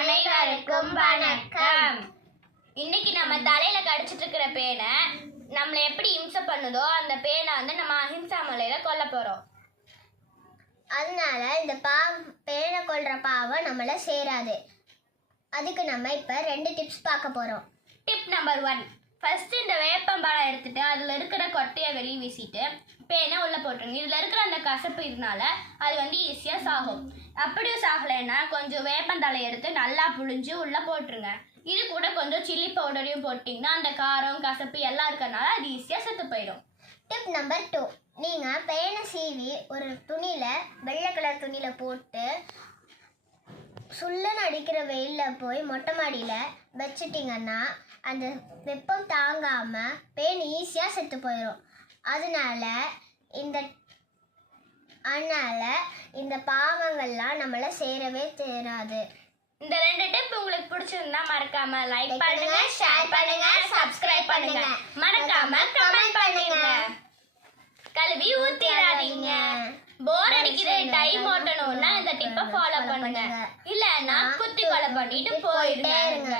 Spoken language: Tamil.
அனைவருக்கும் வணக்கம். இன்னைக்கு நம்ம தலையில கடிச்சிட்டு இருக்கிற பேனை நம்மளை எப்படி இம்சை பண்ணுதோ அந்த பேனை வந்து நம்ம அஹிம்சா மலையில கொல்ல போறோம். அதனால இந்த பா பேனை கொள்ற பாவம் நம்மள சேராது. அதுக்கு நம்ம இப்ப ரெண்டு டிப்ஸ் பார்க்க போறோம். டிப் நம்பர் ஒன் ஃபர்ஸ்ட் இந்த வேப்பம்பழம் எடுத்துட்டு அதுல இருக்கிற கொட்டையை வெளியே வீசிட்டு பேனை உள்ள போட்டுருங்க. இதுல இருக்கிற அந்த கசப்பு இதனால அது வந்து ஆகும் அப்படியும் சாகலைன்னா கொஞ்சம் வேப்பந்தழை எடுத்து நல்லா புழிஞ்சு உள்ளே போட்டுருங்க. இது கூட கொஞ்சம் சில்லி பவுடரையும் போட்டிங்கன்னா அந்த காரம் கசப்பு எல்லாம் இருக்கிறனால அது ஈஸியாக செத்து போயிடும். டிப் நம்பர் டூ நீங்கள் பேனை சீவி ஒரு துணியில் வெள்ளை கலர் துணியில் போட்டு சுள்ளன்னு அடிக்கிற வெயில்ல போய் மொட்டை மாடியில் வச்சுட்டிங்கன்னா அந்த வெப்பம் தாங்காமல் பேன் ஈஸியாக செத்து போயிடும் அதனால இந்த அதனால இந்த பாவங்கள்லாம் நம்மள சேரவே சேராது. இந்த ரெண்டு டிப் உங்களுக்கு பிடிச்சிருந்தா மறக்காம லைக் பண்ணுங்க ஷேர் பண்ணுங்க சப்ஸ்கிரைப் பண்ணுங்க. மறக்காம கமெண்ட் பண்ணுங்க. கல்வி ஊத்திடாதீங்க. போர் அடிக்குது டைம் ஓட்டணும்னா இந்த டிப்பை ஃபாலோ பண்ணுங்க. இல்லன்னா குத்தி கொலை பண்ணிட்டு போயிருங்க